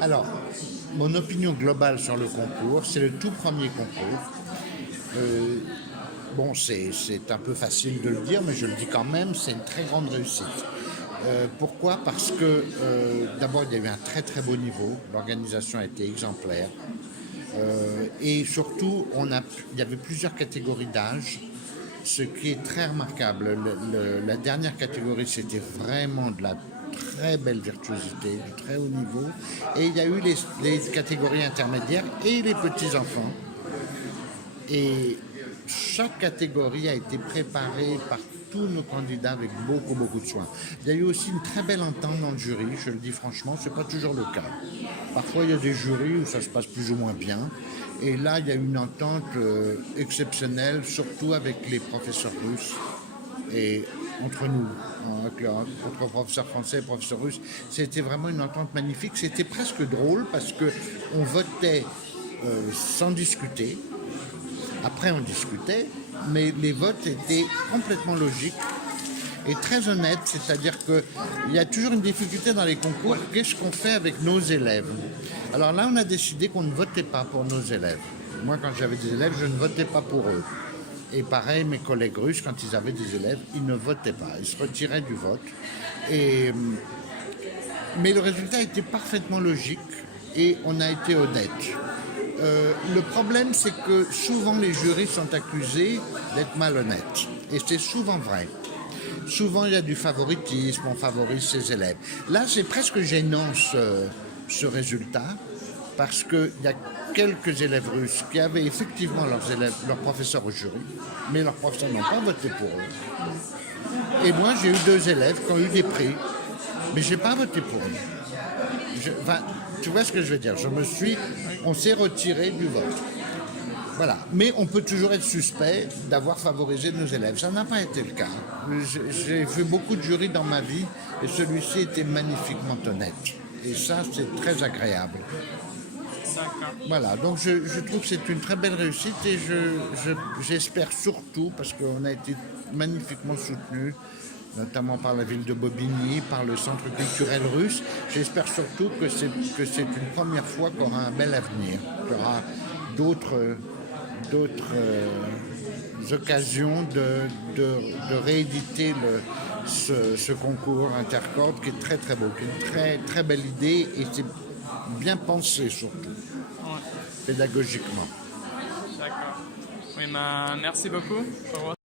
Alors, mon opinion globale sur le concours, c'est le tout premier concours. Euh, bon, c'est un peu facile de le dire, mais je le dis quand même, c'est une très grande réussite. Pourquoi? Parce que d'abord, il y a eu un très très beau niveau, l'organisation a été exemplaire. Et surtout, il y avait plusieurs catégories d'âge, ce qui est très remarquable. La dernière catégorie, c'était vraiment de la très belle virtuosité, du très haut niveau. Et il y a eu les catégories intermédiaires et les petits-enfants. Et chaque catégorie a été préparée par tous nos candidats avec beaucoup, beaucoup de soin. Il y a eu aussi une très belle entente dans le jury, je le dis franchement, ce n'est pas toujours le cas. Parfois, il y a des jurys où ça se passe plus ou moins bien. Et là, il y a une entente exceptionnelle, surtout avec les professeurs russes et entre nous, entre professeurs français et professeurs russes. C'était vraiment une entente magnifique. C'était presque drôle parce qu'on votait sans discuter. Après, on discutait, mais les votes étaient complètement logiques et très honnêtes, c'est-à-dire qu'il y a toujours une difficulté dans les concours, qu'est-ce qu'on fait avec nos élèves? Alors là, on a décidé qu'on ne votait pas pour nos élèves. Moi, quand j'avais des élèves, je ne votais pas pour eux. Et pareil, mes collègues russes, quand ils avaient des élèves, ils ne votaient pas, ils se retiraient du vote. Et, mais le résultat était parfaitement logique et on a été honnête. Le problème, c'est que souvent les jurys sont accusés d'être malhonnêtes. Et c'est souvent vrai. Souvent, il y a du favoritisme, on favorise ses élèves. Là, c'est presque gênant ce résultat, parce qu'il y a quelques élèves russes qui avaient effectivement leurs professeurs au jury, mais leurs professeurs n'ont pas voté pour eux. Et moi, j'ai eu 2 élèves qui ont eu des prix, mais je n'ai pas voté pour eux. Tu vois ce que je veux dire? On s'est retiré du vote. Voilà. Mais on peut toujours être suspect d'avoir favorisé nos élèves. Ça n'a pas été le cas. J'ai fait beaucoup de jurys dans ma vie et celui-ci était magnifiquement honnête. Et ça, c'est très agréable. Voilà, donc je trouve que c'est une très belle réussite et j'espère surtout, parce qu'on a été magnifiquement soutenu, notamment par la ville de Bobigny, par le centre culturel russe, j'espère surtout que c'est une première fois qu'on aura un bel avenir, qu'il y aura d'autres occasions de rééditer ce concours Intercord qui est très très beau, qui est une très très belle idée et c'est bien pensé surtout, pédagogiquement. D'accord. Oui, merci beaucoup.